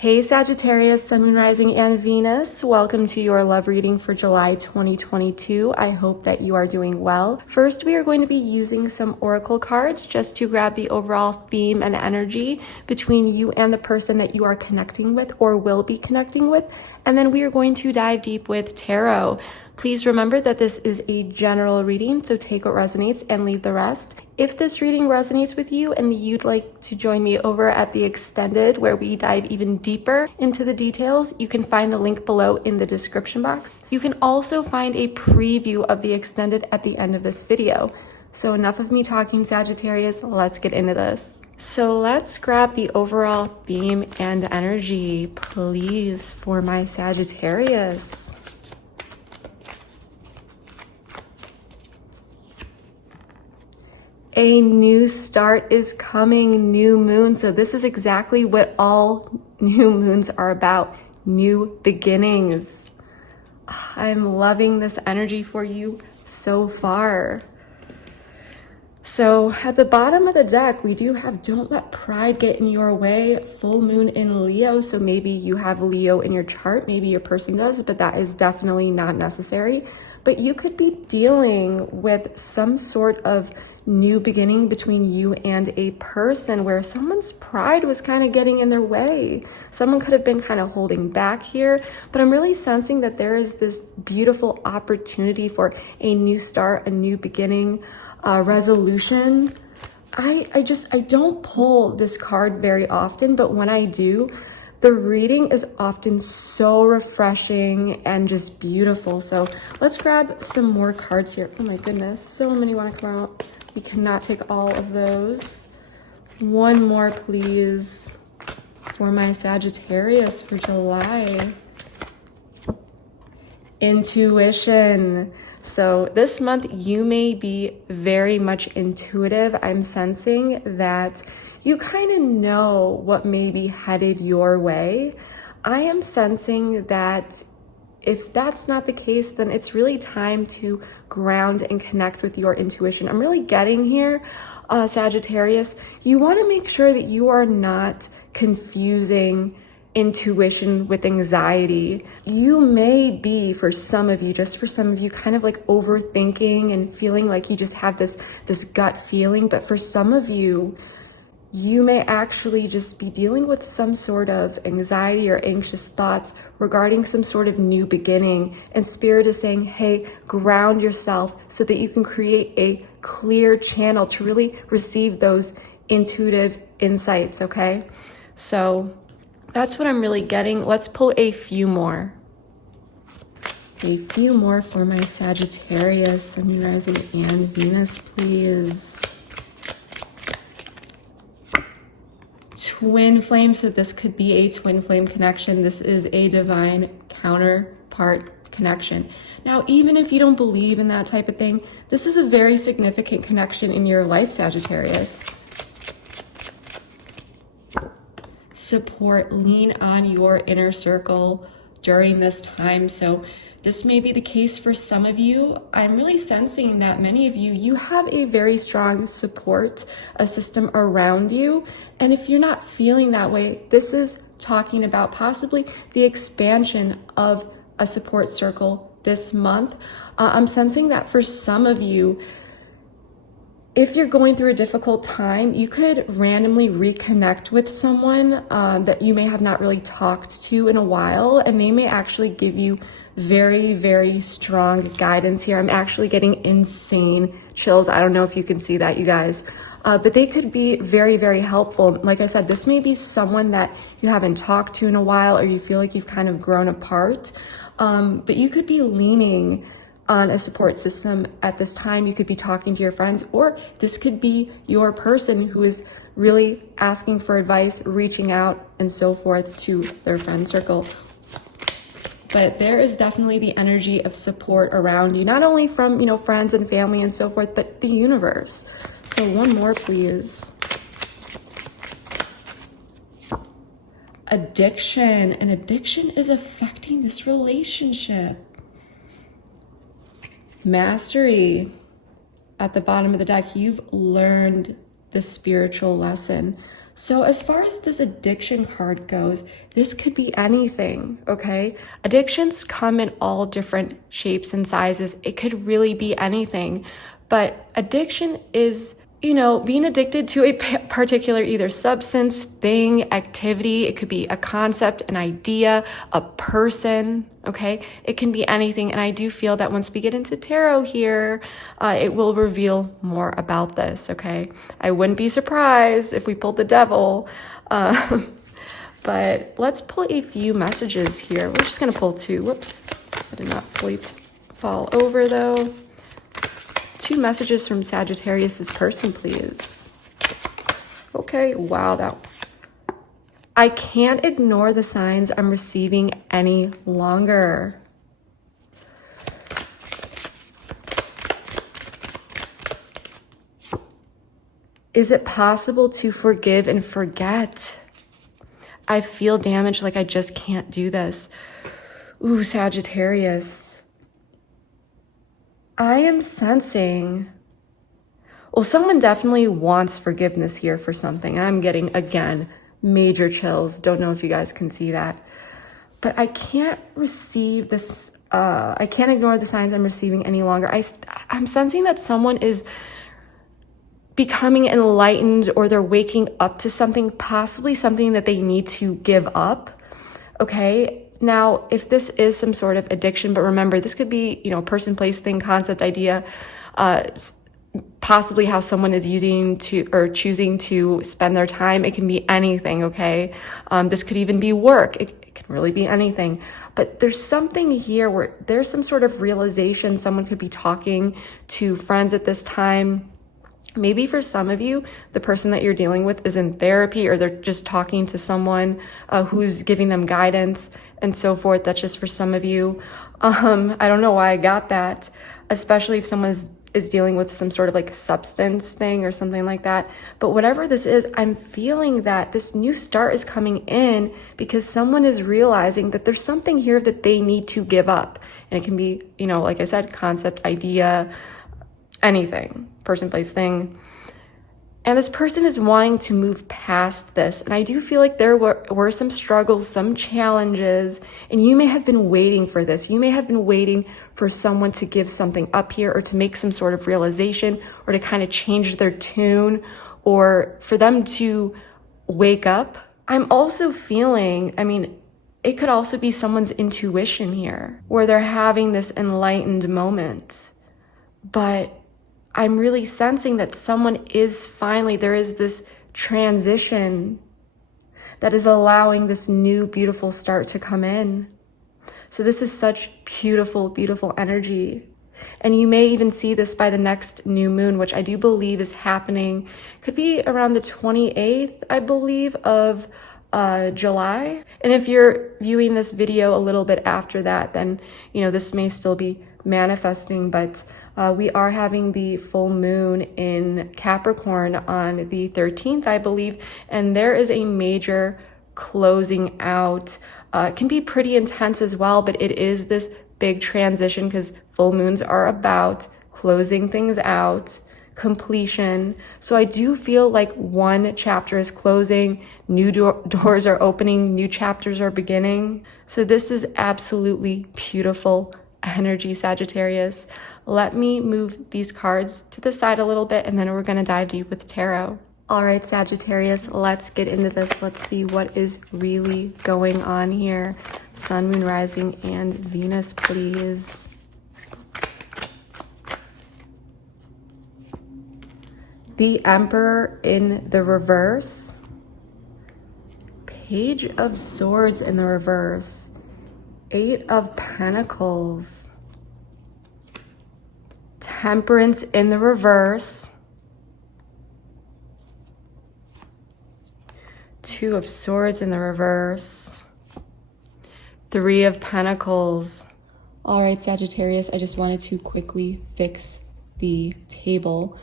Hey Sagittarius, Sun, Moon, Rising, and Venus. Welcome to your love reading for July 2022. I hope that you are doing well. First, we are going to be using some oracle cards just to grab the overall theme and energy between you and the person that you are connecting with or will be connecting with. And then we are going to dive deep with tarot. Please remember that this is a general reading, so take what resonates and leave the rest. If this reading resonates with you and you'd like to join me over at the extended where we dive even deeper into the details, you can find the link below in the description box. You can also find a preview of the extended at the end of this video. So enough of me talking, Sagittarius, let's get into this. So let's grab the overall theme and energy, please, for my Sagittarius. A new start is coming, new moon. So this is exactly what all new moons are about, new beginnings. I'm loving this energy for you so far. So at the bottom of the deck, we do have don't let pride get in your way, full moon in Leo. So maybe you have Leo in your chart, maybe your person does, but that is definitely not necessary. But you could be dealing with some sort of new beginning between you and a person where someone's pride was kind of getting in their way. Someone could have been kind of holding back here, but I'm really sensing that there is this beautiful opportunity for a new start, a new beginning, resolution. I don't pull this card very often, but when I do, the reading is often so refreshing and just beautiful. So let's grab some more cards here. Oh my goodness, so many want to come out. We cannot take all of those. One more, please, for my Sagittarius for July. Intuition. So this month you may be very much intuitive. I'm sensing that you kind of know what may be headed your way. I am sensing that if that's not the case, then it's really time to ground and connect with your intuition. I'm really getting here, Sagittarius. You want to make sure that you are not confusing intuition with anxiety. You may be, for some of you, just for some of you, kind of like overthinking and feeling like you just have this gut feeling. But for some of you, you may actually just be dealing with some sort of anxiety or anxious thoughts regarding some sort of new beginning. And Spirit is saying, hey, ground yourself so that you can create a clear channel to really receive those intuitive insights, okay? So that's what I'm really getting. Let's pull a few more. A few more for my Sagittarius, Sun, Rising, and Venus, please. Twin flame, so this could be a twin flame connection. This is a divine counterpart connection. Now, even if you don't believe in that type of thing, this is a very significant connection in your life, Sagittarius. Support, lean on your inner circle during this time. So this may be the case for some of you. I'm really sensing that many of you, you have a very strong support system around you. And if you're not feeling that way, this is talking about possibly the expansion of a support circle this month. I'm sensing that for some of you, if you're going through a difficult time, you could randomly reconnect with someone that you may have not really talked to in a while, and they may actually give you very, very strong guidance here. I'm actually getting insane chills. I don't know if you can see that, you guys, but they could be very, very helpful. Like I said, this may be someone that you haven't talked to in a while, or you feel like you've kind of grown apart, but you could be leaning on a support system at this time. You could be talking to your friends, or this could be your person who is really asking for advice, reaching out and so forth to their friend circle. But there is definitely the energy of support around you, not only from, friends and family and so forth, but the universe. So one more, please. Addiction. And addiction is affecting this relationship. Mastery. At the bottom of the deck, you've learned the spiritual lesson. So as far as this addiction card goes, this could be anything, okay? Addictions come in all different shapes and sizes. It could really be anything. But addiction is, you know, being addicted to a particular either substance, thing, activity. It could be a concept, an idea, a person, okay? It can be anything. And I do feel that once we get into tarot here, it will reveal more about this, okay? I wouldn't be surprised if we pulled the devil. But let's pull a few messages here. We're just gonna pull two. Whoops, I did not fully fall over though. 2 messages from Sagittarius's person, please. Okay, wow, I can't ignore the signs I'm receiving any longer. Is it possible to forgive and forget? I feel damaged, like I just can't do this. Ooh, Sagittarius. I am sensing, well, someone definitely wants forgiveness here for something. And I'm getting, again, major chills. Don't know if you guys can see that. But I can't receive this, I can't ignore the signs I'm receiving any longer. I'm sensing that someone is becoming enlightened, or they're waking up to something, possibly something that they need to give up, okay? Now, if this is some sort of addiction, but remember, this could be, you know, person, place, thing, concept, idea, possibly how someone is using to or choosing to spend their time. It can be anything, okay? This could even be work. It can really be anything. But there's something here where there's some sort of realization. Someone could be talking to friends at this time. Maybe for some of you, the person that you're dealing with is in therapy, or they're just talking to someone who's giving them guidance and so forth. That's just for some of you. I don't know why I got that, especially if someone is dealing with some sort of like substance thing or something like that. But whatever this is, I'm feeling that this new start is coming in because someone is realizing that there's something here that they need to give up. And it can be, you know, like I said, concept, idea, anything, person, place, thing. And this person is wanting to move past this. And I do feel like there were some struggles, some challenges, and you may have been waiting for this. You may have been waiting for someone to give something up here, or to make some sort of realization, or to kind of change their tune, or for them to wake up. I'm also feeling, I mean, it could also be someone's intuition here, where they're having this enlightened moment. But I'm really sensing that someone is finally, there is this transition that is allowing this new beautiful start to come in. So this is such beautiful, beautiful energy. And you may even see this by the next new moon, which I do believe is happening. Could be around the 28th, I believe, of July. And if you're viewing this video a little bit after that, then, you know, this may still be manifesting, but we are having the full moon in Capricorn on the 13th, I believe, and there is a major closing out. It can be pretty intense as well, but it is this big transition because full moons are about closing things out, completion. So I do feel like one chapter is closing, new doors are opening, new chapters are beginning. So this is absolutely beautiful energy, Sagittarius. Let me move these cards to the side a little bit, and then we're going to dive deep with tarot. All right, Sagittarius, let's get into this. Let's see what is really going on here. Sun, Moon, Rising, and Venus, please. The Emperor in the reverse. Page of Swords in the reverse. 8 of Pentacles. Temperance in the reverse. 2 of Swords in the reverse. 3 of Pentacles. All right, Sagittarius, I just wanted to quickly fix the table.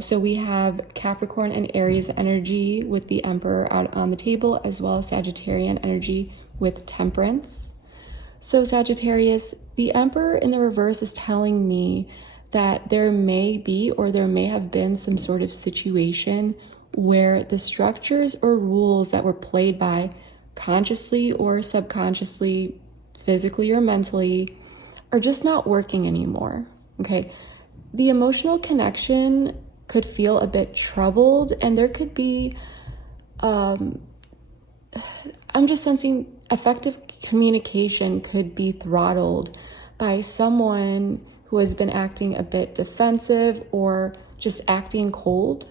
So we have Capricorn and Aries energy with the Emperor out on the table, as well as Sagittarian energy with Temperance. So Sagittarius, the Emperor in the reverse is telling me that there may be, or there may have been, some sort of situation where the structures or rules that were played by consciously or subconsciously, physically or mentally, are just not working anymore, okay? The emotional connection could feel a bit troubled, and there could be, I'm just sensing effective communication could be throttled by someone who has been acting a bit defensive or just acting cold.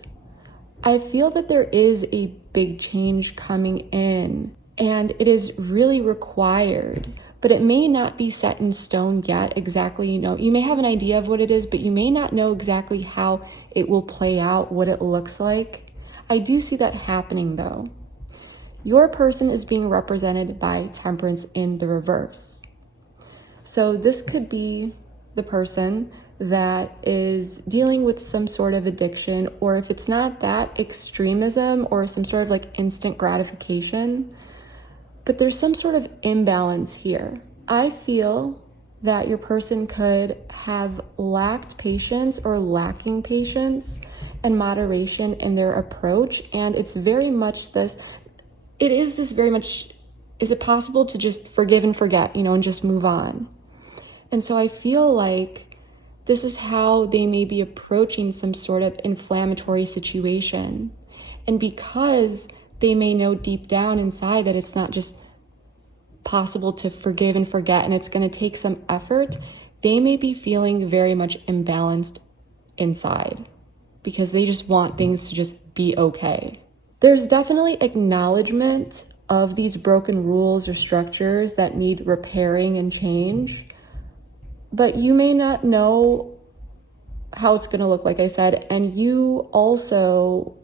I feel that there is a big change coming in, and it is really required, but it may not be set in stone yet exactly. You may have an idea of what it is, but you may not know exactly how it will play out, what it looks like. I do see that happening though. Your person is being represented by Temperance in the reverse. So this could be the person that is dealing with some sort of addiction, or if it's not that, extremism or some sort of like instant gratification, but there's some sort of imbalance here. I feel that your person could have lacked patience or lacking patience and moderation in their approach, and it's very much this, is it possible to just forgive and forget, and just move on? And so I feel like this is how they may be approaching some sort of inflammatory situation. And because they may know deep down inside that it's not just possible to forgive and forget, and it's going to take some effort, they may be feeling very much imbalanced inside because they just want things to just be okay. There's definitely acknowledgement of these broken rules or structures that need repairing and change, but you may not know how it's going to look, like I said, and you also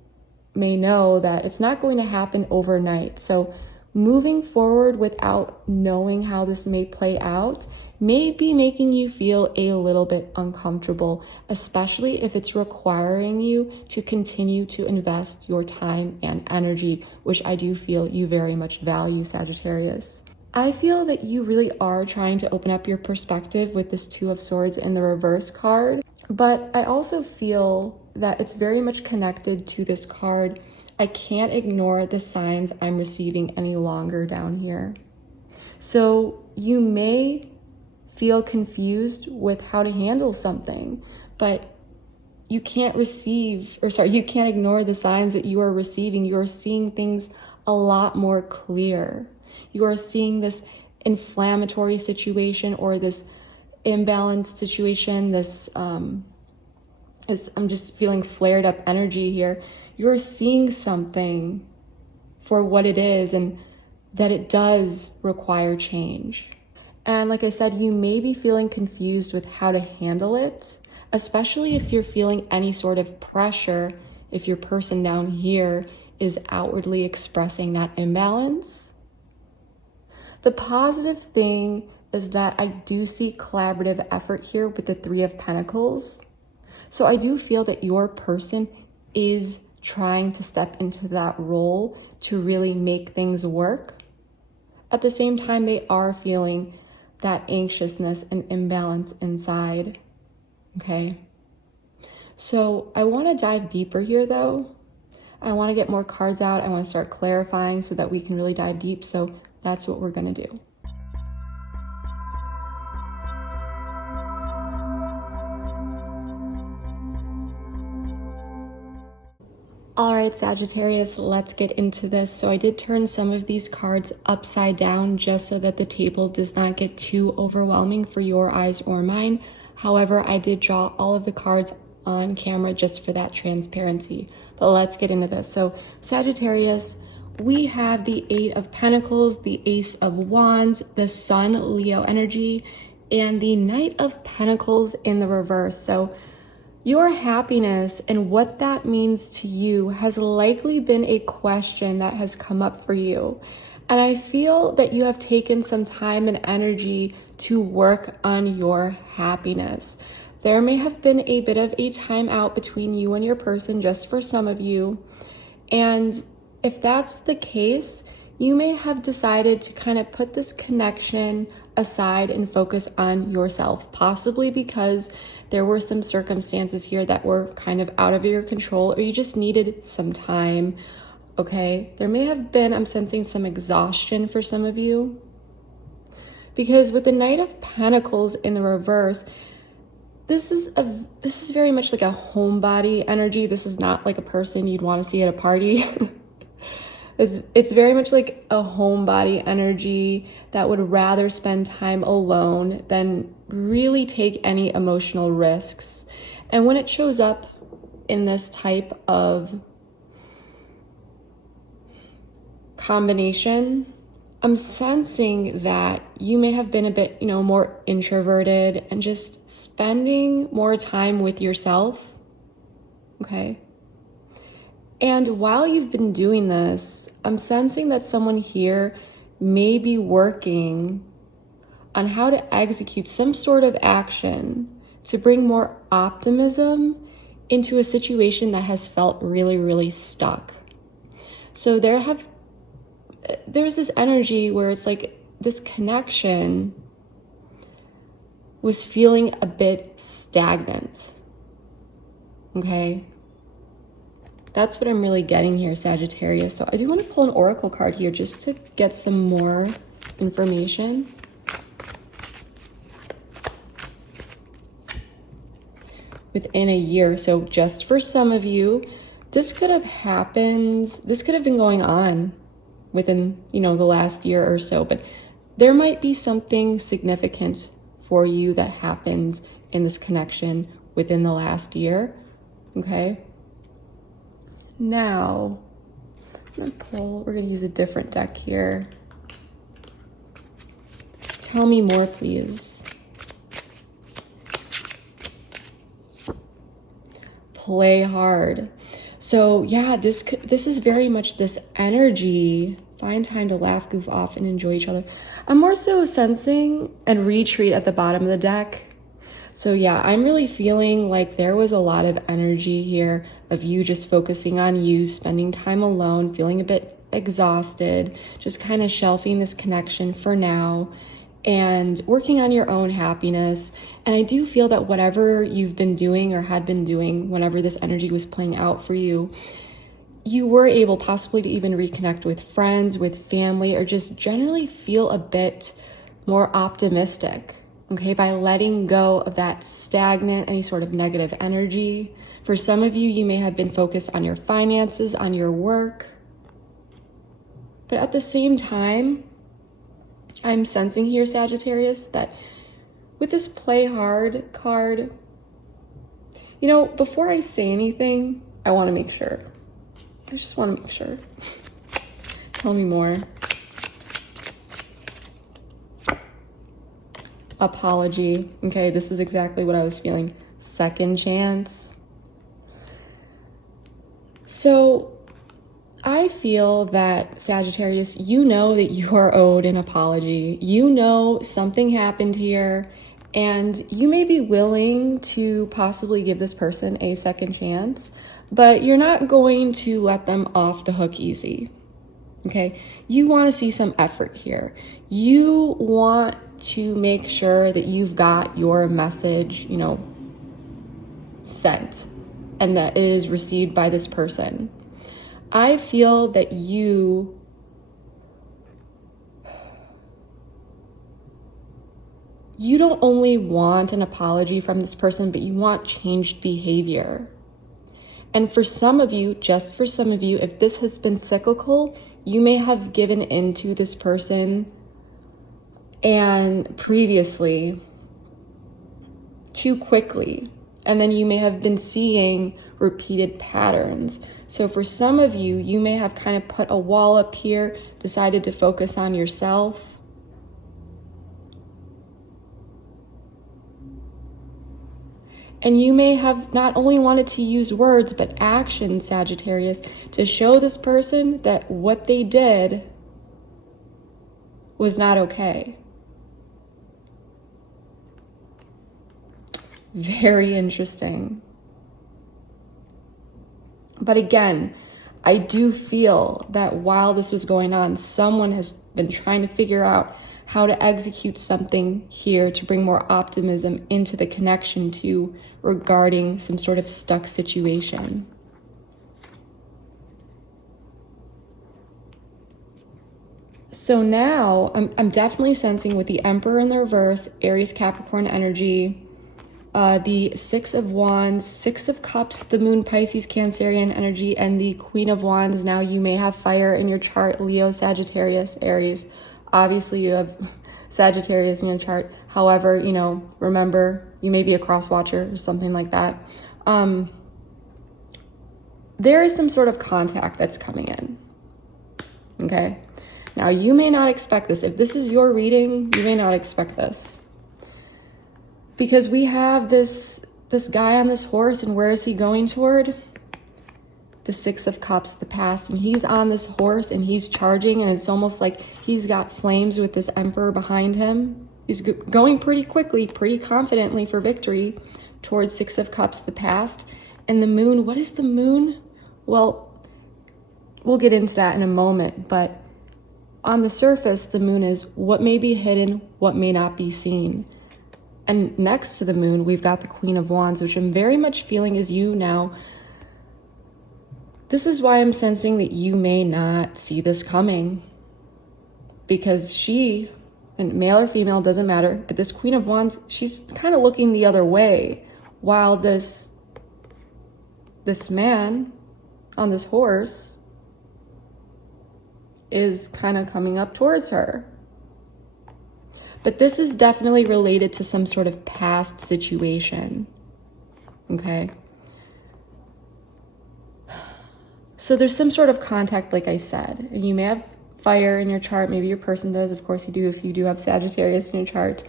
may know that it's not going to happen overnight. So moving forward without knowing how this may play out may be making you feel a little bit uncomfortable, especially if it's requiring you to continue to invest your time and energy, which I do feel you very much value, Sagittarius. I feel that you really are trying to open up your perspective with this Two of Swords in the reverse card, but I also feel that it's very much connected to this card. I can't ignore the signs I'm receiving any longer down here. So you may feel confused with how to handle something, but you can't ignore the signs that you are receiving. You are seeing things a lot more clear. You are seeing this inflammatory situation or this imbalanced situation, I'm just feeling flared up energy here. You're seeing something for what it is and that it does require change. And like I said, you may be feeling confused with how to handle it, especially if you're feeling any sort of pressure, if your person down here is outwardly expressing that imbalance. The positive thing is that I do see collaborative effort here with the Three of Pentacles. So I do feel that your person is trying to step into that role to really make things work. At the same time, they are feeling that anxiousness and imbalance inside, okay? So I want to dive deeper here though. I want to get more cards out. I want to start clarifying so that we can really dive deep. So that's what we're going to do. All right, Sagittarius, let's get into this. So I did turn some of these cards upside down just so that the table does not get too overwhelming for your eyes or mine. However, I did draw all of the cards on camera just for that transparency. But let's get into this. So Sagittarius, we have the Eight of Pentacles, the Ace of Wands, the Sun, Leo energy, and the Knight of Pentacles in the reverse. So your happiness and what that means to you has likely been a question that has come up for you. And I feel that you have taken some time and energy to work on your happiness. There may have been a bit of a time out between you and your person, just for some of you. And if that's the case, you may have decided to kind of put this connection aside and focus on yourself, possibly because there were some circumstances here that were kind of out of your control, or you just needed some time, okay? There may have been, I'm sensing some exhaustion for some of you, because with the Knight of Pentacles in the reverse, this is very much like a homebody energy. This is not like a person you'd want to see at a party. It's very much like a homebody energy that would rather spend time alone than really take any emotional risks. And when it shows up in this type of combination, I'm sensing that you may have been a bit, more introverted and just spending more time with yourself, okay? And while you've been doing this, I'm sensing that someone here may be working on how to execute some sort of action to bring more optimism into a situation that has felt really, really stuck. So there's this energy where it's like this connection was feeling a bit stagnant, okay? That's what I'm really getting here, Sagittarius. So I do want to pull an oracle card here just to get some more information. Within a year, so just for some of you, this could have been going on within, the last year or so, but there might be something significant for you that happened in this connection within the last year, okay? Now, we're gonna use a different deck here. Tell me more, please. Play hard. So yeah, this is very much this energy. Find time to laugh, goof off, and enjoy each other. I'm more so sensing and retreat at the bottom of the deck. So yeah, I'm really feeling like there was a lot of energy here of you just focusing on you, spending time alone, feeling a bit exhausted, just kind of shelving this connection for now and working on your own happiness. And I do feel that whatever you've been doing or had been doing whenever this energy was playing out for you, you were able possibly to even reconnect with friends, with family, or just generally feel a bit more optimistic, okay, by letting go of that stagnant, any sort of negative energy. For some of you, you may have been focused on your finances, on your work. But at the same time, I'm sensing here, Sagittarius, that with this play hard card, before I say anything, I want to make sure. I just want to make sure. Tell me more. Apology. Okay, this is exactly what I was feeling. Second chance. So I feel that, Sagittarius, that you are owed an apology. Something happened here, and you may be willing to possibly give this person a second chance, but you're not going to let them off the hook easy, okay? You want to see some effort here. You want to make sure that you've got your message, sent, and that it is received by this person. I feel that you don't only want an apology from this person, but you want changed behavior. And for some of you, just for some of you, if this has been cyclical, you may have given into this person and previously too quickly. And then you may have been seeing repeated patterns. So for some of you, you may have kind of put a wall up here, decided to focus on yourself. And you may have not only wanted to use words, but action, Sagittarius, to show this person that what they did was not okay. Very interesting. But again, I do feel that while this was going on, someone has been trying to figure out how to execute something here to bring more optimism into the connection to regarding some sort of stuck situation. So now I'm definitely sensing with the Emperor in the reverse, Aries Capricorn energy, the Six of Wands, Six of Cups, the Moon Pisces Cancerian energy, and the Queen of Wands. Now you may have fire in your chart, Leo, Sagittarius, Aries. Obviously you have Sagittarius in your chart. However, you know, remember, you may be a cross watcher or something like that. There is some sort of contact that's coming in, okay? Now, you may not expect this. If this is your reading, you may not expect this. Because we have this guy on this horse, and where is he going toward? The Six of Cups, the past. And he's on this horse, and he's charging, and it's almost like he's got flames with this Emperor behind him. He's going pretty quickly, pretty confidently for victory towards Six of Cups, the past. And the Moon, what is the Moon? Well, we'll get into that in a moment, but on the surface, the Moon is what may be hidden, what may not be seen. And next to the Moon, we've got the Queen of Wands, which I'm very much feeling is you now. This is why I'm sensing that you may not see this coming. Because she, and male or female, doesn't matter, but this Queen of Wands, she's kind of looking the other way, while this man on this horse is kind of coming up towards her. But this is definitely related to some sort of past situation, okay? So there's some sort of contact, like I said, and you may have fire in your chart, maybe your person does, of course you do if you do have Sagittarius in your chart,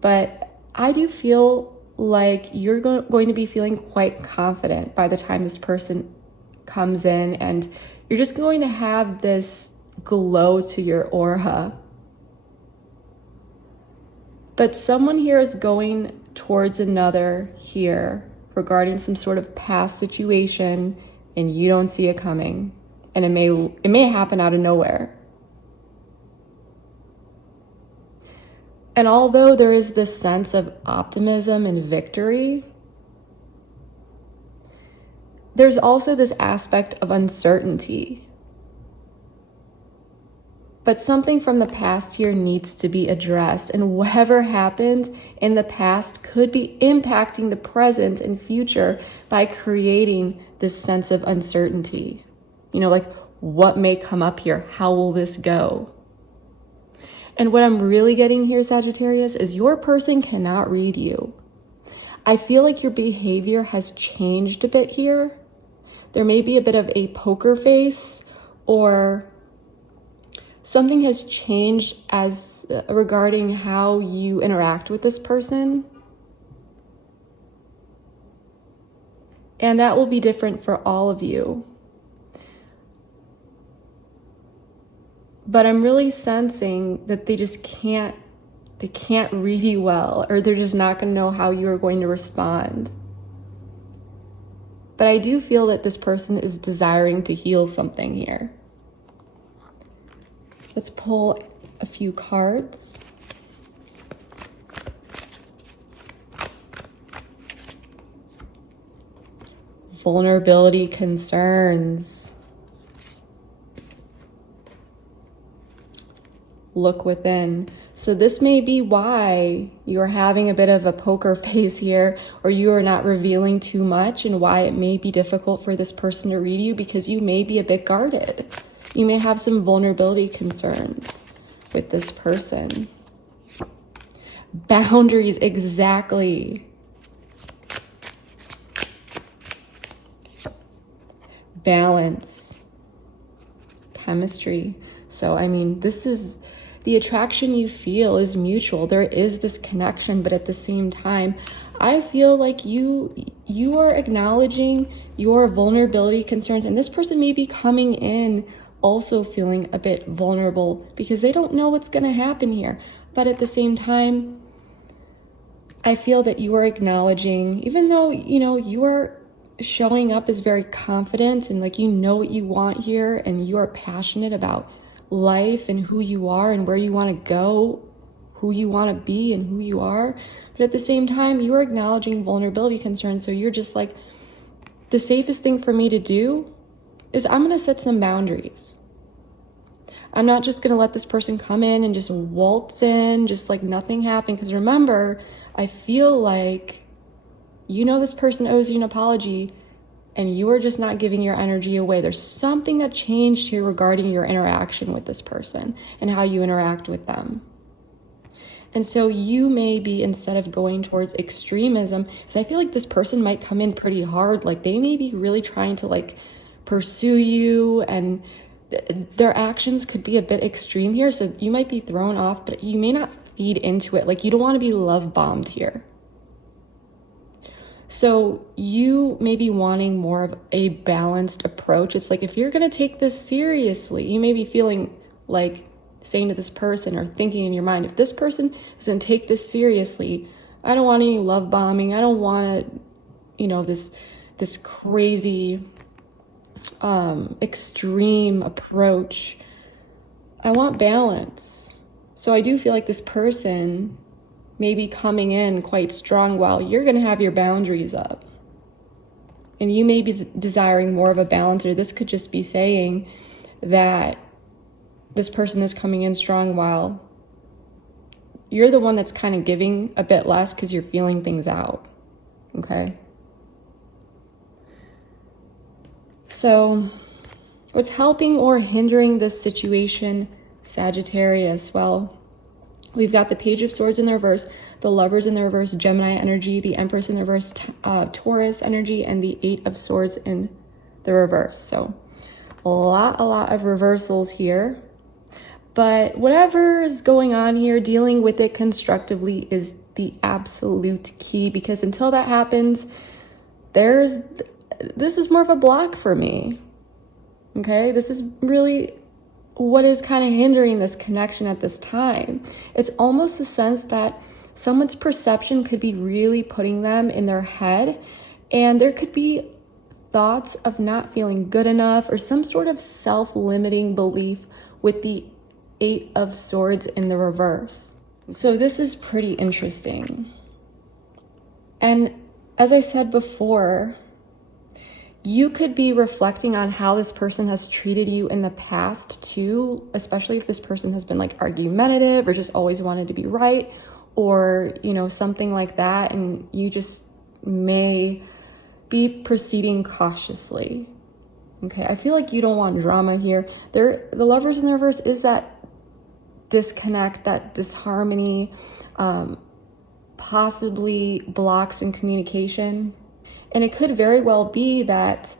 but I do feel like you're going to be feeling quite confident by the time this person comes in, and you're just going to have this glow to your aura. But someone here is going towards another here regarding some sort of past situation, and you don't see it coming, and it may happen out of nowhere. And although there is this sense of optimism and victory, there's also this aspect of uncertainty. But something from the past here needs to be addressed, and whatever happened in the past could be impacting the present and future by creating this sense of uncertainty. You know, like, what may come up here? How will this go? And what I'm really getting here, Sagittarius, is your person cannot read you. I feel like your behavior has changed a bit here. There may be a bit of a poker face, or something has changed as regarding how you interact with this person. And that will be different for all of you. But I'm really sensing that they can't read you well, or they're just not going to know how you are going to respond. But I do feel that this person is desiring to heal something here. Let's pull a few cards. Vulnerability, concerns. Look within. So this may be why you're having a bit of a poker face here, or you are not revealing too much, and why it may be difficult for this person to read you, because you may be a bit guarded. You may have some vulnerability concerns with this person. Boundaries, exactly. Balance. Chemistry. So, I mean, this is the attraction you feel is mutual. There is this connection, but at the same time, I feel like you are acknowledging your vulnerability concerns, and this person may be coming in also feeling a bit vulnerable because they don't know what's going to happen here. But at the same time, I feel that you are acknowledging, even though, you know, you are showing up as very confident and like you know what you want here and you are passionate about life and who you are and where you want to go, who you want to be and who you are. But at the same time, you are acknowledging vulnerability concerns. So you're just like, the safest thing for me to do is I'm going to set some boundaries. I'm not just going to let this person come in and just waltz in, just like nothing happened. Because remember, I feel like, this person owes you an apology and you are just not giving your energy away. There's something that changed here regarding your interaction with this person and how you interact with them. And so you may be, instead of going towards extremism, because I feel like this person might come in pretty hard, like they may be really trying to like pursue you, and their actions could be a bit extreme here. So you might be thrown off, but you may not feed into it. Like you don't want to be love bombed here. So you may be wanting more of a balanced approach. It's like, if you're going to take this seriously, you may be feeling like saying to this person or thinking in your mind, if this person doesn't take this seriously, I don't want any love bombing. I don't want this crazy, extreme approach. I want balance. So I do feel like this person may be coming in quite strong while you're going to have your boundaries up. And you may be desiring more of a balance, or this could just be saying that this person is coming in strong while you're the one that's kind of giving a bit less because you're feeling things out. Okay? So what's helping or hindering this situation, Sagittarius? Well, we've got the Page of Swords in the reverse, the Lovers in the reverse, Gemini energy, the Empress in the reverse, Taurus energy, and the Eight of Swords in the reverse. So a lot of reversals here. But whatever is going on here, dealing with it constructively is the absolute key, because until that happens, this is more of a block for me. Okay, this is really what is kind of hindering this connection at this time. It's almost the sense that someone's perception could be really putting them in their head, and there could be thoughts of not feeling good enough or some sort of self-limiting belief with the Eight of Swords in the reverse. So this is pretty interesting. And as I said before, you could be reflecting on how this person has treated you in the past too, especially if this person has been like argumentative or just always wanted to be right, or, something like that. And you just may be proceeding cautiously. Okay, I feel like you don't want drama here. The Lovers in the reverse is that disconnect, that disharmony, possibly blocks in communication. And it could very well be that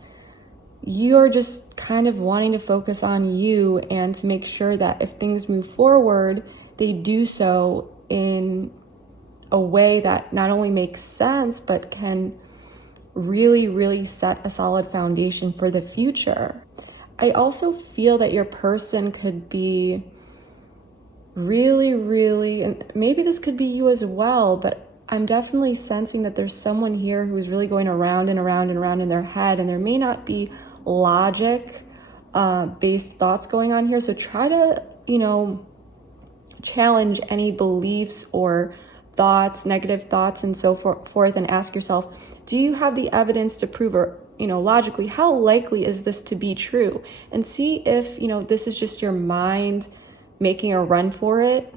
you're just kind of wanting to focus on you and to make sure that if things move forward, they do so in a way that not only makes sense, but can really, really set a solid foundation for the future. I also feel that your person could be really, and maybe this could be you as well, but I'm definitely sensing that there's someone here who's really going around and around and around in their head, and there may not be logic based thoughts going on here. So try to, challenge any beliefs or thoughts, negative thoughts and so forth, and ask yourself, do you have the evidence to prove, or, logically, how likely is this to be true? And see if, this is just your mind making a run for it.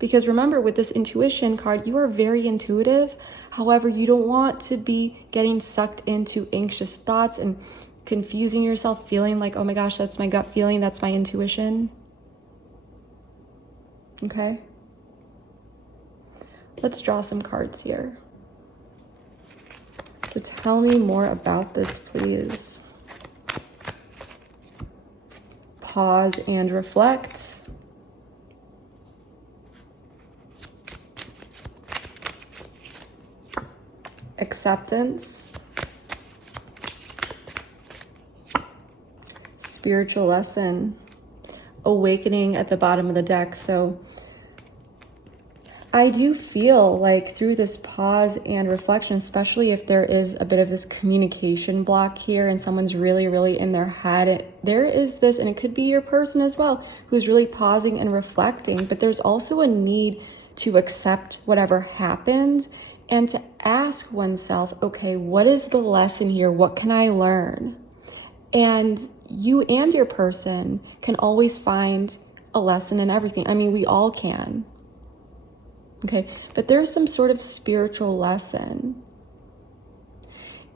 Because remember, with this intuition card, you are very intuitive. However, you don't want to be getting sucked into anxious thoughts and confusing yourself, feeling like, oh my gosh, that's my gut feeling, that's my intuition. Okay? Let's draw some cards here. So tell me more about this, please. Pause and reflect. Acceptance. Spiritual lesson. Awakening at the bottom of the deck. So I do feel like through this pause and reflection, especially if there is a bit of this communication block here and someone's really, really in their head, there is this, and it could be your person as well, who's really pausing and reflecting, but there's also a need to accept whatever happened and to ask oneself, okay, what is the lesson here? What can I learn? And you and your person can always find a lesson in everything. I mean, we all can. Okay, but there's some sort of spiritual lesson.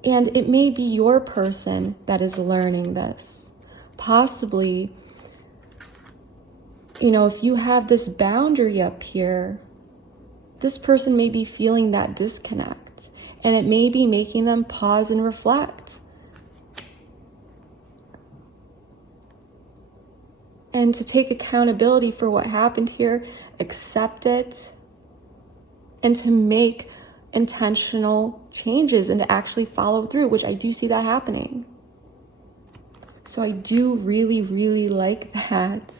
And it may be your person that is learning this. Possibly, you know, if you have this boundary up here, this person may be feeling that disconnect. And it may be making them pause and reflect. And to take accountability for what happened here, accept it, and to make intentional changes and to actually follow through, which I do see that happening. So I do really, really like that.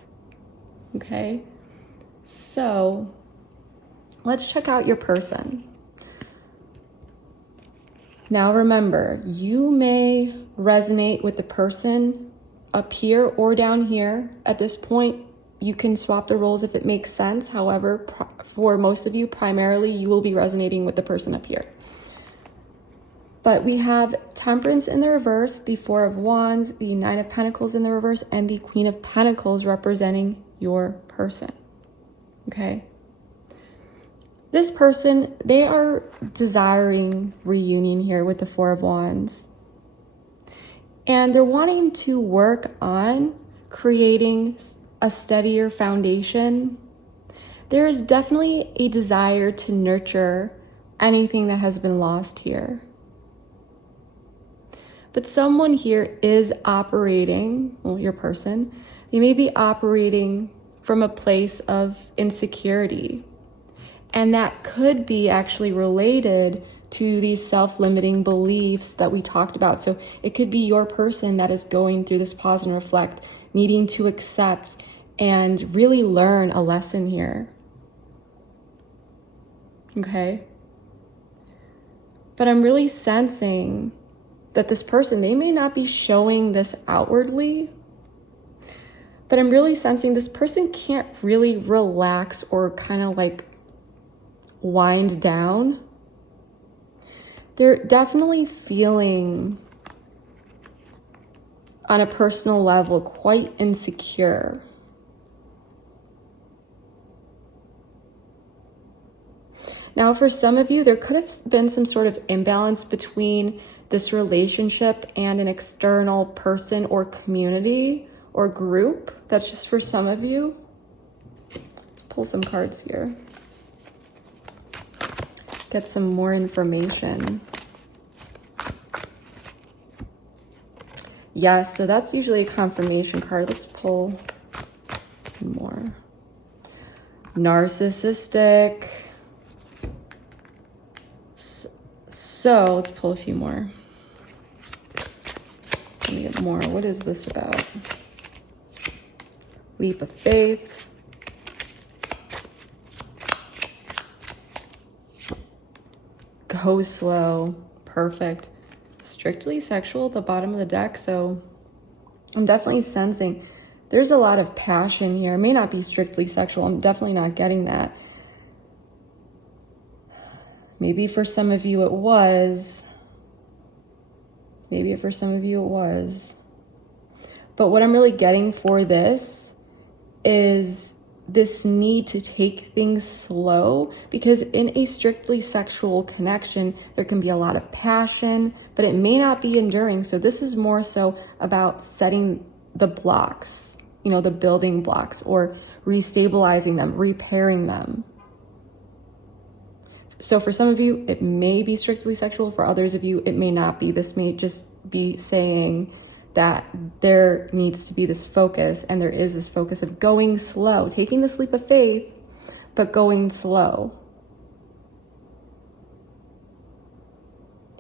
Okay? So let's check out your person. Now remember, you may resonate with the person up here or down here. At this point, you can swap the roles if it makes sense. However, for most of you, primarily, you will be resonating with the person up here. But we have Temperance in the reverse, the Four of Wands, the Nine of Pentacles in the reverse, and the Queen of Pentacles representing your person. Okay? This person, they are desiring reunion here with the Four of Wands. And they're wanting to work on creating a steadier foundation. There is definitely a desire to nurture anything that has been lost here. But someone here is operating, well, your person, they may be operating from a place of insecurity. And that could be actually related to these self-limiting beliefs that we talked about. So it could be your person that is going through this pause and reflect, needing to accept and really learn a lesson here. Okay? But I'm really sensing that this person, they may not be showing this outwardly, but I'm really sensing this person can't really relax or kind of like wind down. They're definitely feeling on a personal level quite insecure. Now, for some of you, there could have been some sort of imbalance between this relationship and an external person or community or group. That's just for some of you. Let's pull some cards here. Get some more information. Yes, so that's usually a confirmation card. Let's pull more. Narcissistic. So let's pull a few more. Let me get more. What is this about? Leap of faith. Go slow. Perfect. Strictly sexual at the bottom of the deck. So I'm definitely sensing there's a lot of passion here. It may not be strictly sexual. I'm definitely not getting that. Maybe for some of you it was. Maybe for some of you it was. But what I'm really getting for this is this need to take things slow, because in a strictly sexual connection, there can be a lot of passion, but it may not be enduring. So this is more so about setting the blocks, you know, the building blocks, or restabilizing them, repairing them. So for some of you, it may be strictly sexual. For others of you, it may not be. This may just be saying that there needs to be this focus, and there is this focus of going slow, taking this leap of faith, but going slow.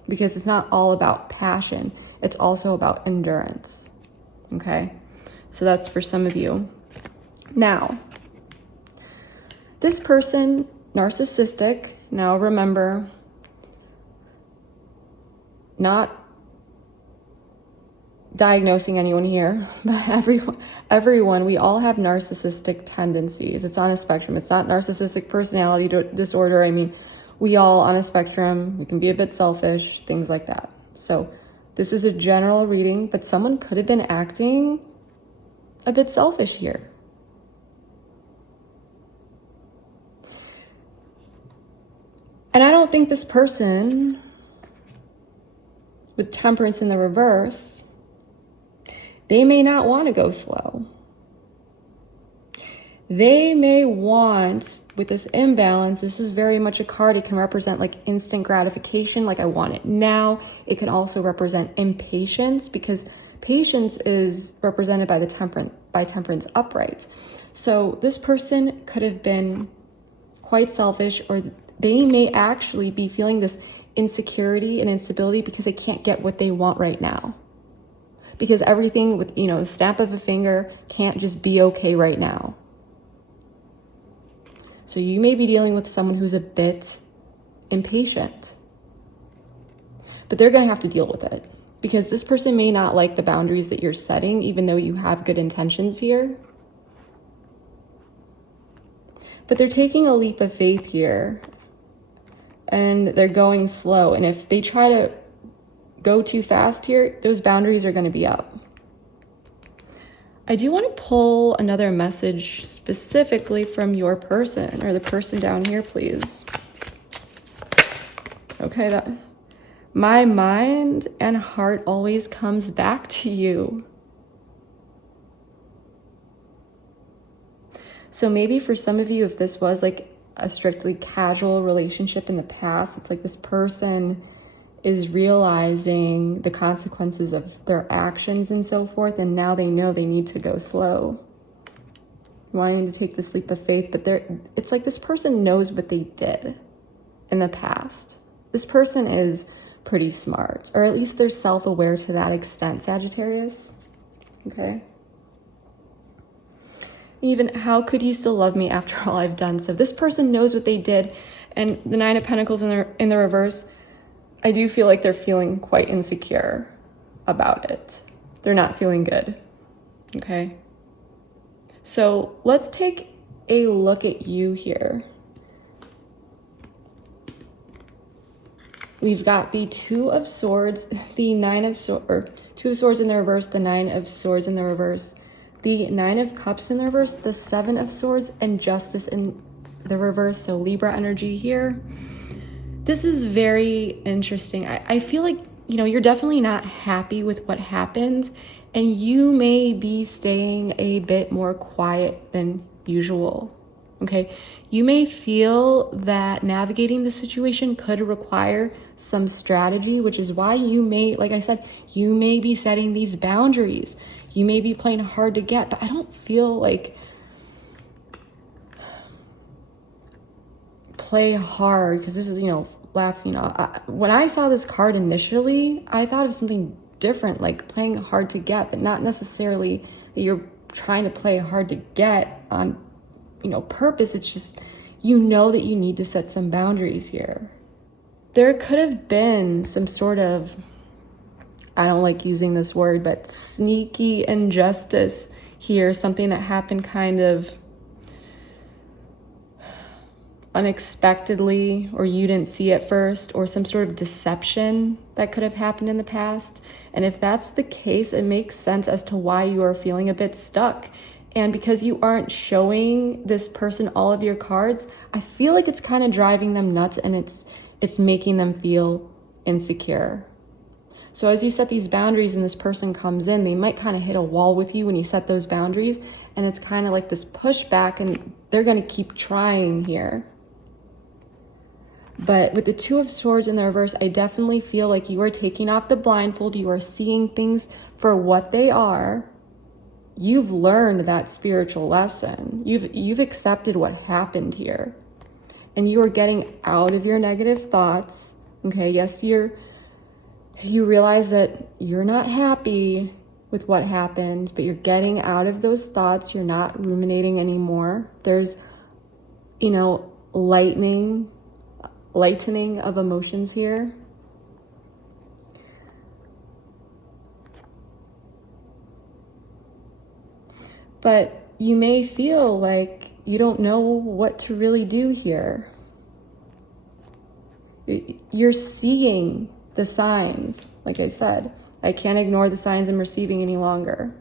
Because it's not all about passion. It's also about endurance. Okay? So that's for some of you. Now, this person, narcissistic. Now remember, not diagnosing anyone here, but everyone, we all have narcissistic tendencies. It's on a spectrum. It's not narcissistic personality disorder. I mean, we all on a spectrum, we can be a bit selfish, things like that. So this is a general reading, but someone could have been acting a bit selfish here. And I don't think this person with temperance in the reverse, they may not want to go slow. They may want, with this imbalance, this is very much a card. It can represent like instant gratification, like I want it now. It can also represent impatience, because patience is represented by the temperance upright. So this person could have been quite selfish, or they may actually be feeling this insecurity and instability because they can't get what they want right now. Because everything with, the snap of a finger can't just be okay right now. So you may be dealing with someone who's a bit impatient, but they're going to have to deal with it, because this person may not like the boundaries that you're setting, even though you have good intentions here. But they're taking a leap of faith here, and they're going slow. And if they try to go too fast here, those boundaries are going to be up. I do want to pull another message specifically from your person, or the person down here, please. Okay, my mind and heart always comes back to you. So maybe for some of you, if this was like a strictly casual relationship in the past, it's like this person is realizing the consequences of their actions and so forth, and now they know they need to go slow, wanting to take this leap of faith. But it's like this person knows what they did in the past. This person is pretty smart, or at least they're self-aware to that extent, Sagittarius. Okay. Even, how could you still love me after all I've done? So this person knows what they did. And the Nine of Pentacles in the reverse, I do feel like they're feeling quite insecure about it. They're not feeling good. Okay. So let's take a look at you here. We've got the Two of Swords, the Nine of Swords, or Two of Swords in the reverse, the Nine of Swords in the reverse, the Nine of Cups in the reverse, the Seven of Swords, and Justice in the reverse. So Libra energy here. This is very interesting. I feel like, you're definitely not happy with what happened, and you may be staying a bit more quiet than usual. Okay. You may feel that navigating the situation could require some strategy, which is why you may, like I said, you may be setting these boundaries. You may be playing hard to get, but I don't feel like play hard, because this is, when I saw this card initially, I thought of something different, like playing hard to get, but not necessarily that you're trying to play hard to get on, purpose. It's just, that you need to set some boundaries here. There could have been some sort of, I don't like using this word, but sneaky injustice here, something that happened kind of unexpectedly, or you didn't see it first, or some sort of deception that could have happened in the past. And if that's the case, it makes sense as to why you are feeling a bit stuck. And because you aren't showing this person all of your cards, I feel like it's kind of driving them nuts, and it's making them feel insecure. So as you set these boundaries and this person comes in, they might kind of hit a wall with you when you set those boundaries, and it's kind of like this pushback, and they're going to keep trying here. But with the Two of Swords in the reverse, I definitely feel like you are taking off the blindfold. You are seeing things for what they are. You've learned that spiritual lesson. You've accepted what happened here. And you are getting out of your negative thoughts. Okay, yes, you realize that you're not happy with what happened, but you're getting out of those thoughts. You're not ruminating anymore. There's, lightening of emotions here. But you may feel like you don't know what to really do here. You're seeing the signs. Like I said, I can't ignore the signs I'm receiving any longer.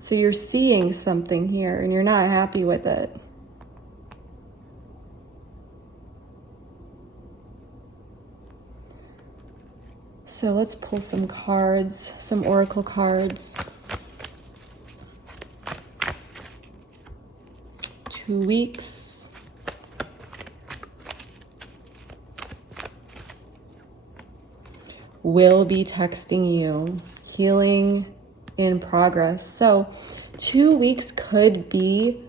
So you're seeing something here and you're not happy with it. So let's pull some cards, some oracle cards. 2 weeks. Will be texting you. Healing in progress. So 2 weeks could be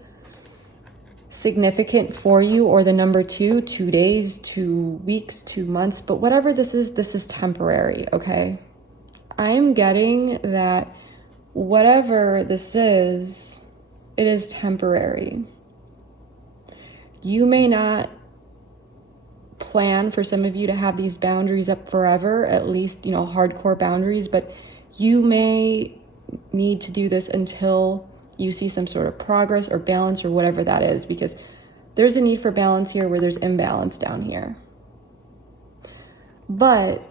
significant for you, or the number 2 days, 2 weeks, 2 months, but whatever this is temporary, okay? I'm getting that whatever this is, it is temporary. You may not plan for some of you to have these boundaries up forever, at least, hardcore boundaries, but you may need to do this until you see some sort of progress or balance or whatever that is, because there's a need for balance here where there's imbalance down here. But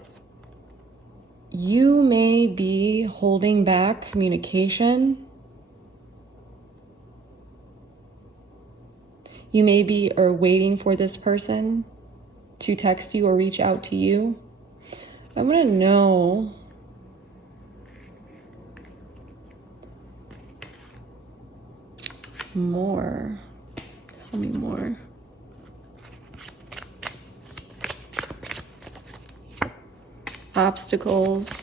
you may be holding back communication. You may be waiting for this person to text you or reach out to you. I want to know more. Tell me more. Obstacles.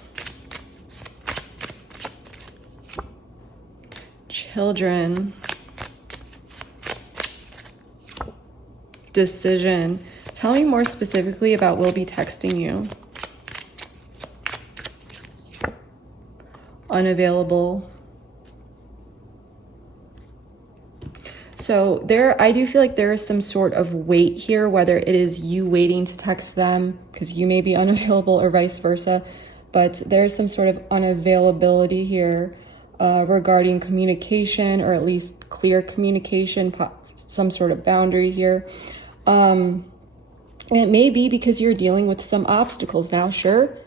Children. Decision. Tell me more specifically about will be texting you. Unavailable. So I do feel like there is some sort of wait here, whether it is you waiting to text them because you may be unavailable or vice versa, but there's some sort of unavailability here regarding communication, or at least clear communication, some sort of boundary here. And it may be because you're dealing with some obstacles now, sure.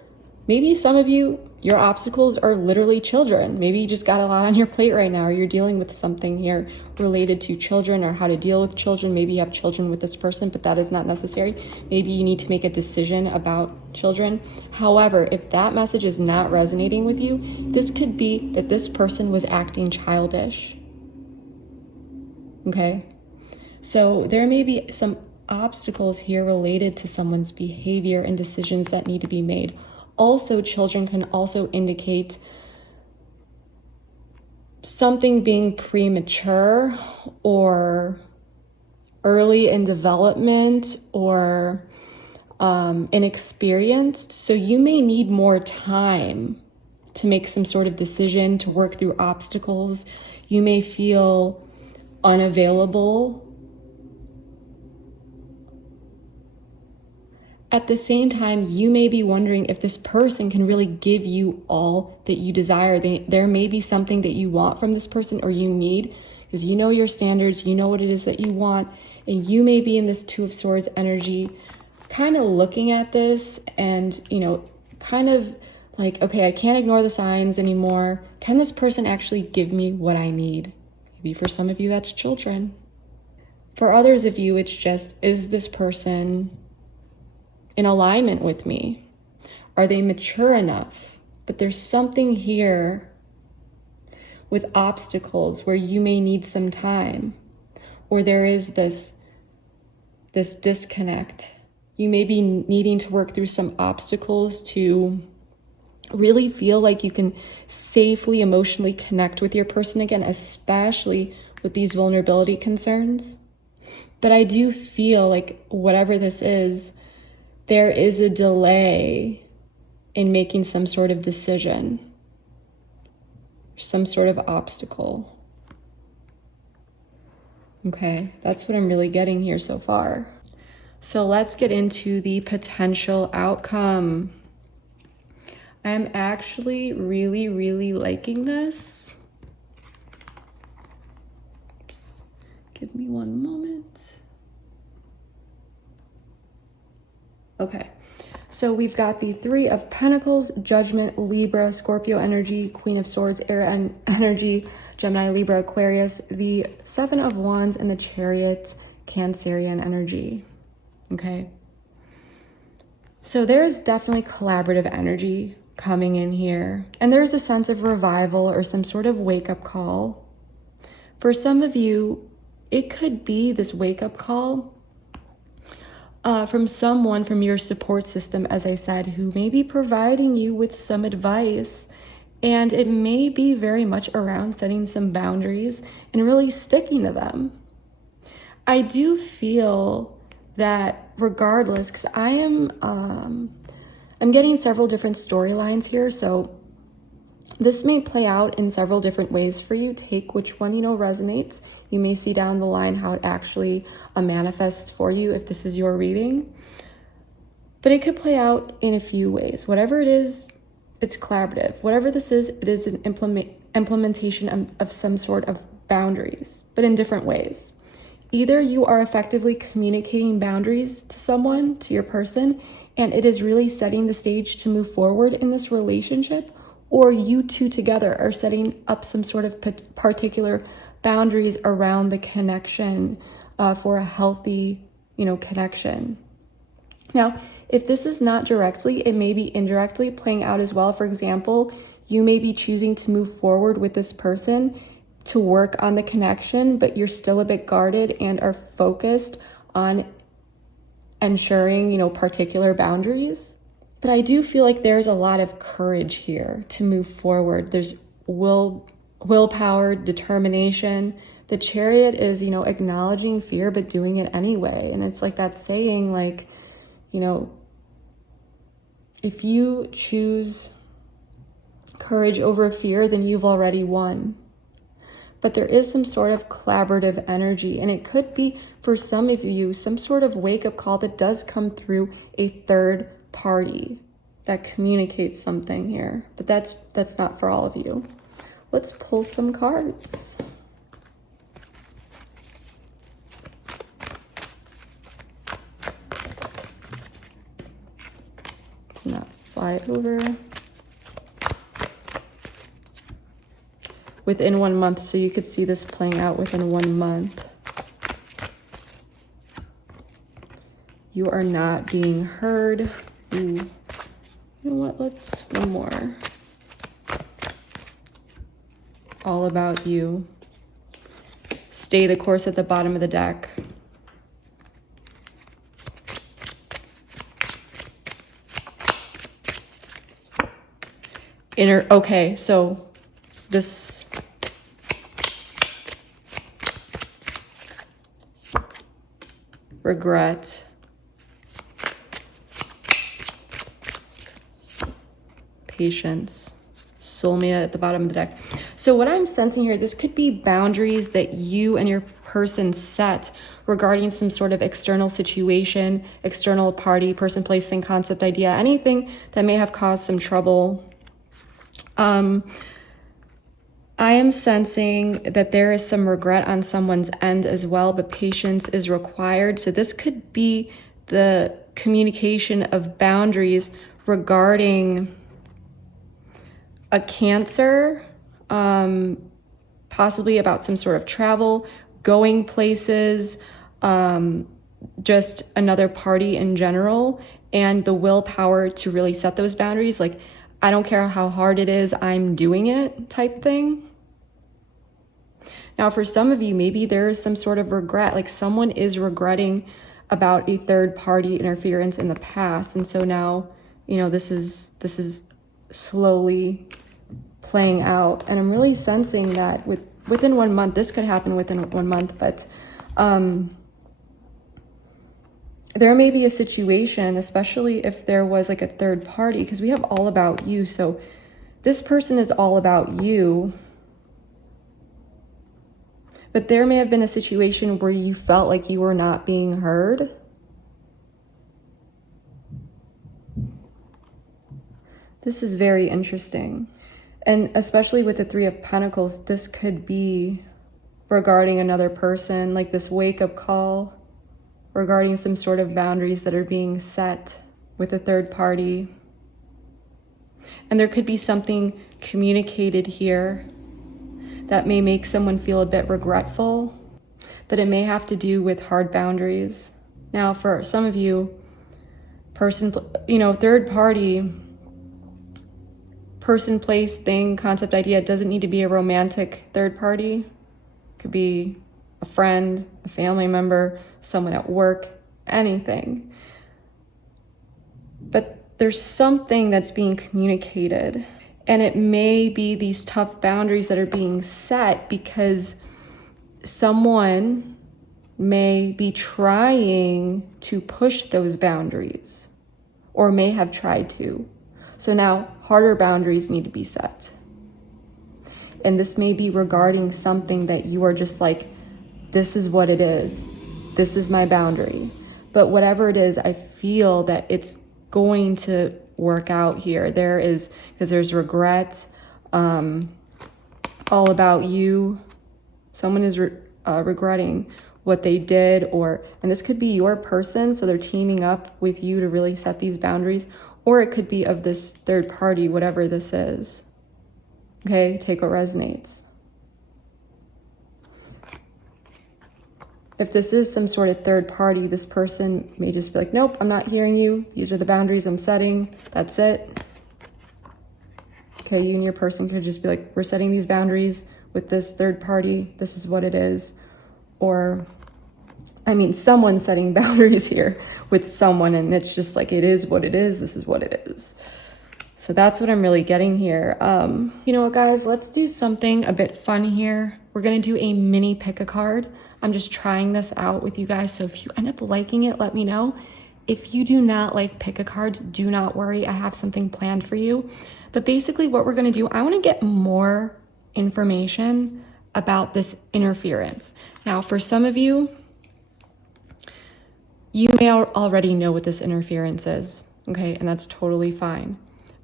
Maybe some of you, your obstacles are literally children. Maybe you just got a lot on your plate right now, or you're dealing with something here related to children or how to deal with children. Maybe you have children with this person, but that is not necessary. Maybe you need to make a decision about children. However, if that message is not resonating with you, this could be that this person was acting childish. Okay? So there may be some obstacles here related to someone's behavior and decisions that need to be made. Also, children can also indicate something being premature or early in development or inexperienced. So you may need more time to make some sort of decision, to work through obstacles. You may feel unavailable. At the same time, you may be wondering if this person can really give you all that you desire. There may be something that you want from this person, or you need, because you know your standards, you know what it is that you want, and you may be in this Two of Swords energy, kind of looking at this and, kind of like, okay, I can't ignore the signs anymore. Can this person actually give me what I need? Maybe for some of you, that's children. For others of you, it's just, is this person in alignment with me? Are they mature enough? But there's something here with obstacles where you may need some time, or there is this disconnect. You may be needing to work through some obstacles to really feel like you can safely emotionally connect with your person again, especially with these vulnerability concerns. But I do feel like whatever this is, there is a delay in making some sort of decision, some sort of obstacle. Okay, that's what I'm really getting here so far. So let's get into the potential outcome. I'm actually really, really liking this. Oops. Give me one moment. Okay, so we've got the Three of Pentacles, Judgment, Libra, Scorpio energy, Queen of Swords, air energy, Gemini, Libra, Aquarius, the Seven of Wands, and the Chariot, Cancerian energy. Okay, so there's definitely collaborative energy coming in here, and there's a sense of revival or some sort of wake-up call. For some of you, it could be this wake-up call from someone from your support system, as I said, who may be providing you with some advice, and it may be very much around setting some boundaries and really sticking to them. I do feel that regardless, because I'm getting several different storylines here, so this may play out in several different ways for you. Take which one, resonates. You may see down the line how it actually manifests for you if this is your reading. But it could play out in a few ways. Whatever it is, it's collaborative. Whatever this is, it is an implementation of some sort of boundaries, but in different ways. Either you are effectively communicating boundaries to someone, to your person, and it is really setting the stage to move forward in this relationship, or you two together are setting up some sort of particular boundaries around the connection for a healthy, connection. Now, if this is not directly, it may be indirectly playing out as well. For example, you may be choosing to move forward with this person to work on the connection, but you're still a bit guarded and are focused on ensuring, particular boundaries. But I do feel like there's a lot of courage here to move forward. There's willpower, determination. The Chariot is, acknowledging fear, but doing it anyway. And it's like that saying, like, if you choose courage over fear, then you've already won. But there is some sort of collaborative energy, and it could be, for some of you, some sort of wake-up call that does come through a third party that communicates something here, but that's not for all of you. Let's pull some cards. Not fly over. Within 1 month, so you could see this playing out within 1 month. You are not being heard. Ooh. You know what, let's one more. All about you. Stay the course at the bottom of the deck. Okay, so this regret. Patience, soulmate at the bottom of the deck. So what I'm sensing here, this could be boundaries that you and your person set regarding some sort of external situation, external party, person, place, thing, concept, idea, anything that may have caused some trouble. I am sensing that there is some regret on someone's end as well, but patience is required. So this could be the communication of boundaries regarding a Cancer, possibly about some sort of travel, going places, just another party in general, and the willpower to really set those boundaries. Like, I don't care how hard it is, I'm doing it type thing. Now, for some of you, maybe there is some sort of regret, like someone is regretting about a third party interference in the past. And so now, this is slowly playing out, and I'm really sensing that within 1 month, this could happen within 1 month, but there may be a situation, especially if there was like a third party, because we have all about you. So this person is all about you, but there may have been a situation where you felt like you were not being heard. This is very interesting. And especially with the Three of Pentacles, this could be regarding another person, like this wake-up call regarding some sort of boundaries that are being set with a third party. And there could be something communicated here that may make someone feel a bit regretful, but it may have to do with hard boundaries. Now, for some of you, third party, person, place, thing, concept, idea, it doesn't need to be a romantic third party. It could be a friend, a family member, someone at work, anything. But there's something that's being communicated, and it may be these tough boundaries that are being set because someone may be trying to push those boundaries or may have tried to. So now harder boundaries need to be set. And this may be regarding something that you are just like, this is what it is. This is my boundary. But whatever it is, I feel that it's going to work out here. Because there's regret, all about you. Someone is regretting what they did, and this could be your person, so they're teaming up with you to really set these boundaries, or it could be of this third party, whatever this is. Okay, take what resonates. If this is some sort of third party, this person may just be like, nope, I'm not hearing you. These are the boundaries I'm setting. That's it. Okay, you and your person could just be like, we're setting these boundaries with this third party. This is what it is. Or, someone's setting boundaries here with someone, and it's just like, it is what it is. This is what it is. So that's what I'm really getting here. You know what, guys? Let's do something a bit fun here. We're going to do a mini pick a card. I'm just trying this out with you guys. So if you end up liking it, let me know. If you do not like pick a cards, do not worry. I have something planned for you. But basically what we're going to do, I want to get more information about this interference. Now, for some of you, you may already know what this interference is, okay? And that's totally fine.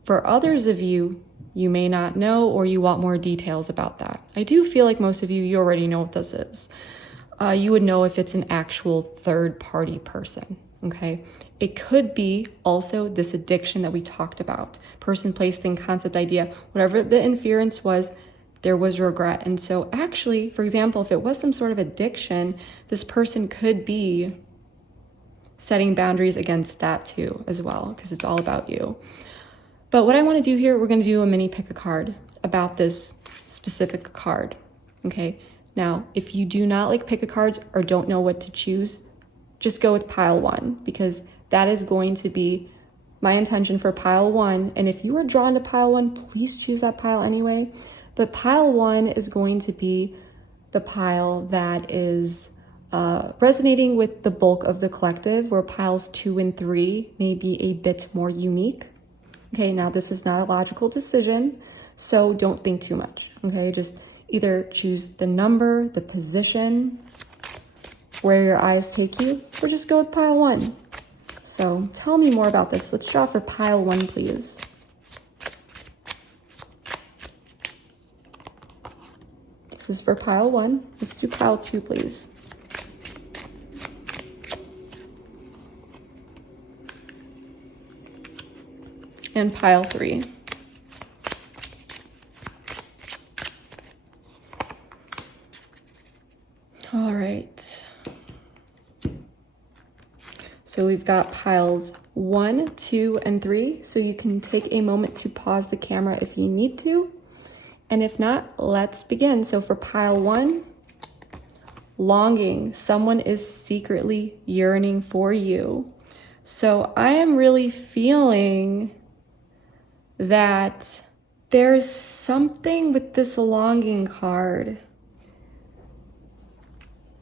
For others of you, you may not know, or you want more details about that. I do feel like most of you, you already know what this is. You would know if it's an actual third-party person, okay? It could be also this addiction that we talked about. Person, place, thing, concept, idea, whatever the interference was, there was regret. And so actually, for example, if it was some sort of addiction, this person could be setting boundaries against that too as well, because it's all about you. But what I want to do here, we're going to do a mini pick a card about this specific card, okay? Now, if you do not like pick a cards or don't know what to choose, just go with pile one, because that is going to be my intention for pile one. And if you are drawn to pile one, please choose that pile anyway. But pile one is going to be the pile that is resonating with the bulk of the collective, where piles 2 and 3 may be a bit more unique. Okay, now this is not a logical decision, so don't think too much, okay? Just either choose the number, the position, where your eyes take you, or just go with pile one. So tell me more about this. Let's draw for pile one, please. This is for pile one. Let's do pile two, please. And pile three. All right. So we've got piles 1, 2, and 3. So you can take a moment to pause the camera if you need to. And if not, let's begin. So for pile 1, longing. Someone is secretly yearning for you. So I am really feeling that there's something with this longing card.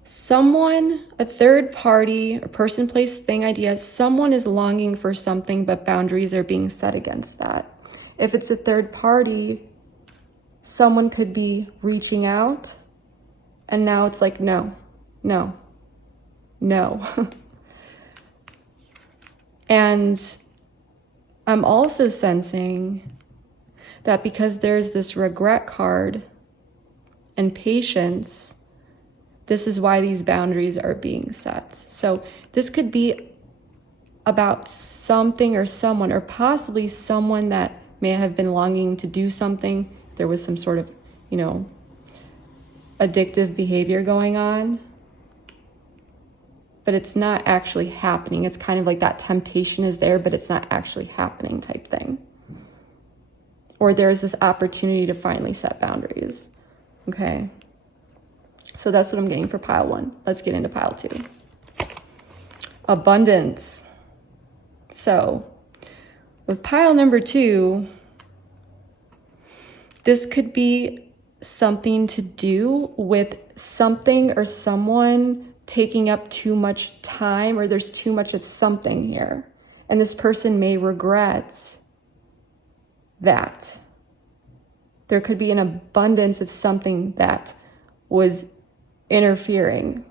Someone, a third party, a person, place, thing, idea, someone is longing for something, but boundaries are being set against that. If it's a third party, someone could be reaching out, and now it's like, no, no, no. And I'm also sensing that because there's this regret card and patience, this is why these boundaries are being set. So this could be about something or someone, or possibly someone that may have been longing to do something. There was some sort of, addictive behavior going on, but it's not actually happening. It's kind of like that temptation is there, but it's not actually happening type thing. Or there's this opportunity to finally set boundaries. Okay. So that's what I'm getting for pile 1. Let's get into pile 2. Abundance. So with pile number 2, this could be something to do with something or someone taking up too much time, or there's too much of something here. And this person may regret that. There could be an abundance of something that was interfering.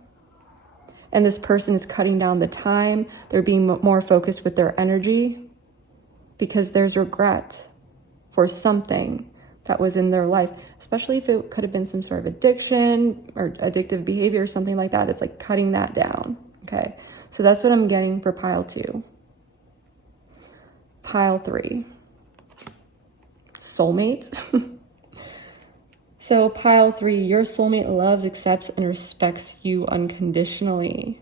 And this person is cutting down the time. They're being more focused with their energy because there's regret for something that was in their life, especially if it could have been some sort of addiction or addictive behavior or something like that. It's like cutting that down. Okay. So that's what I'm getting for pile 2. Pile 3. Soulmate. So pile 3, your soulmate loves, accepts, and respects you unconditionally.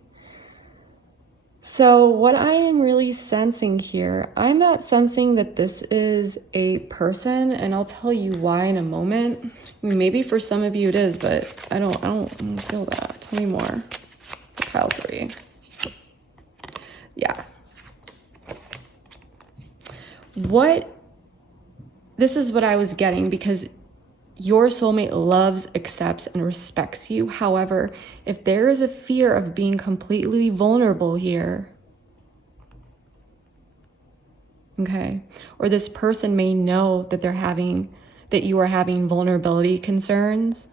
So what I am really sensing here, I'm not sensing that this is a person, and I'll tell you why in a moment. I mean, maybe for some of you it is, but I don't feel that. Tell me more. Pile 3. Yeah. This is what I was getting, because your soulmate loves, accepts, and respects you. However, if there is a fear of being completely vulnerable here, okay, or this person may know that that you are having vulnerability concerns,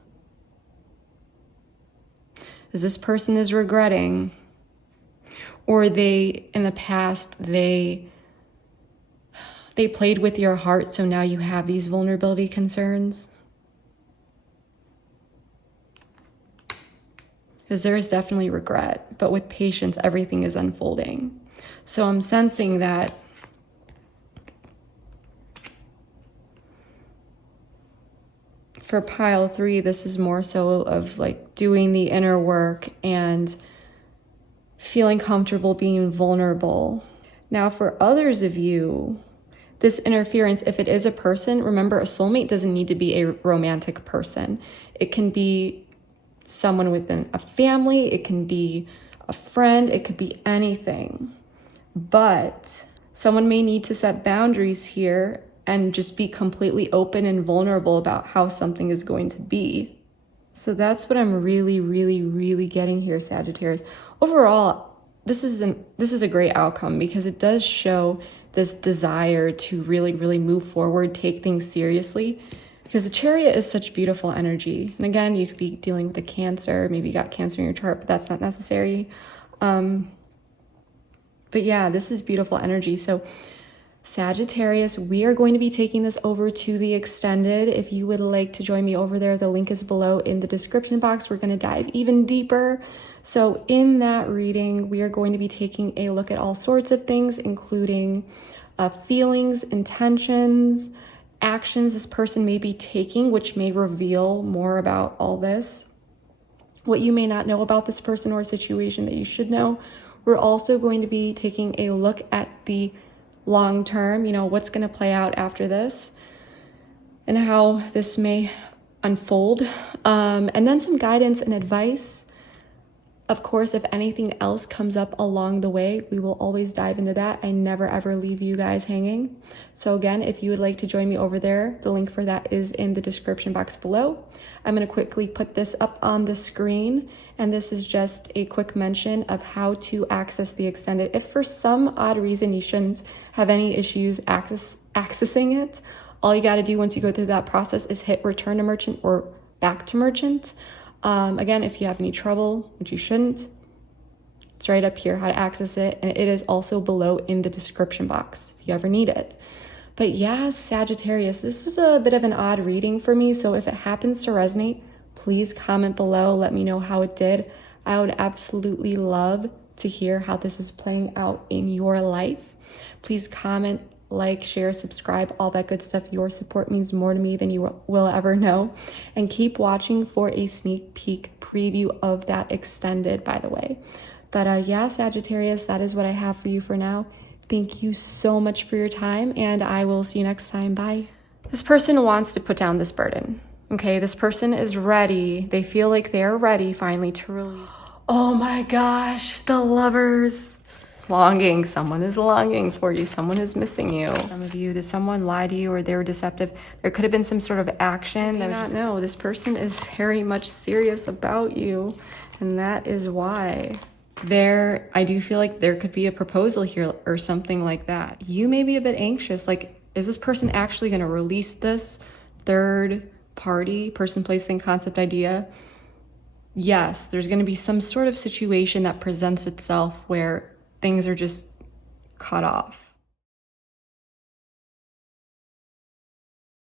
as this person is regretting, or in the past, they played with your heart, so now you have these vulnerability concerns. Because there is definitely regret, but with patience, everything is unfolding. So I'm sensing that for pile 3, this is more so of like doing the inner work and feeling comfortable being vulnerable. Now, for others of you, this interference, if it is a person, remember, a soulmate doesn't need to be a romantic person. It can be someone within a family, it can be a friend, it could be anything. But someone may need to set boundaries here and just be completely open and vulnerable about how something is going to be. So that's what I'm really, really, really getting here, Sagittarius. Overall, this is a great outcome, because it does show this desire to really, really move forward, take things seriously. Because the Chariot is such beautiful energy. And again, you could be dealing with a Cancer. Maybe you got Cancer in your chart, but that's not necessary. But yeah, this is beautiful energy. So Sagittarius, we are going to be taking this over to the extended. If you would like to join me over there, the link is below in the description box. We're going to dive even deeper. So in that reading, we are going to be taking a look at all sorts of things, including feelings, intentions, actions this person may be taking, which may reveal more about all this, what you may not know about this person or situation that you should know. We're also going to be taking a look at the long term, what's going to play out after this and how this may unfold, and then some guidance and advice. Of course, if anything else comes up along the way, we will always dive into that. I never ever leave you guys hanging. So again, if you would like to join me over there, the link for that is in the description box below. I'm going to quickly put this up on the screen, and this is just a quick mention of how to access the extended. If for some odd reason you shouldn't have any issues accessing it, all you got to do once you go through that process is hit return to merchant or back to merchant. Again, if you have any trouble, which you shouldn't, It's right up here, how to access it. And it is also below in the description box if you ever need it. But yeah, Sagittarius, this was a bit of an odd reading for me. So if it happens to resonate, please comment below. Let me know how it did. I would absolutely love to hear how this is playing out in your life. Please comment, like, share, subscribe, all that good stuff. Your support means more to me than you will ever know. And keep watching for a sneak peek preview of that extended, by the way. But yeah, Sagittarius, that is what I have for you for now. Thank you so much for your time, and I will see you next time. Bye. This person wants to put down this burden. Okay, this person is ready. They feel like they're ready finally to release. Oh my gosh, the Lovers. Longing. Someone is longing for you. Someone is missing you. Some of you, did someone lie to you or they were deceptive? There could have been some sort of action. I don't know. This person is very much serious about you, and that is why. I do feel like there could be a proposal here or something like that. You may be a bit anxious. Like, is this person actually going to release this third party, person, place, thing, concept, idea? Yes, there's going to be some sort of situation that presents itself where things are just cut off.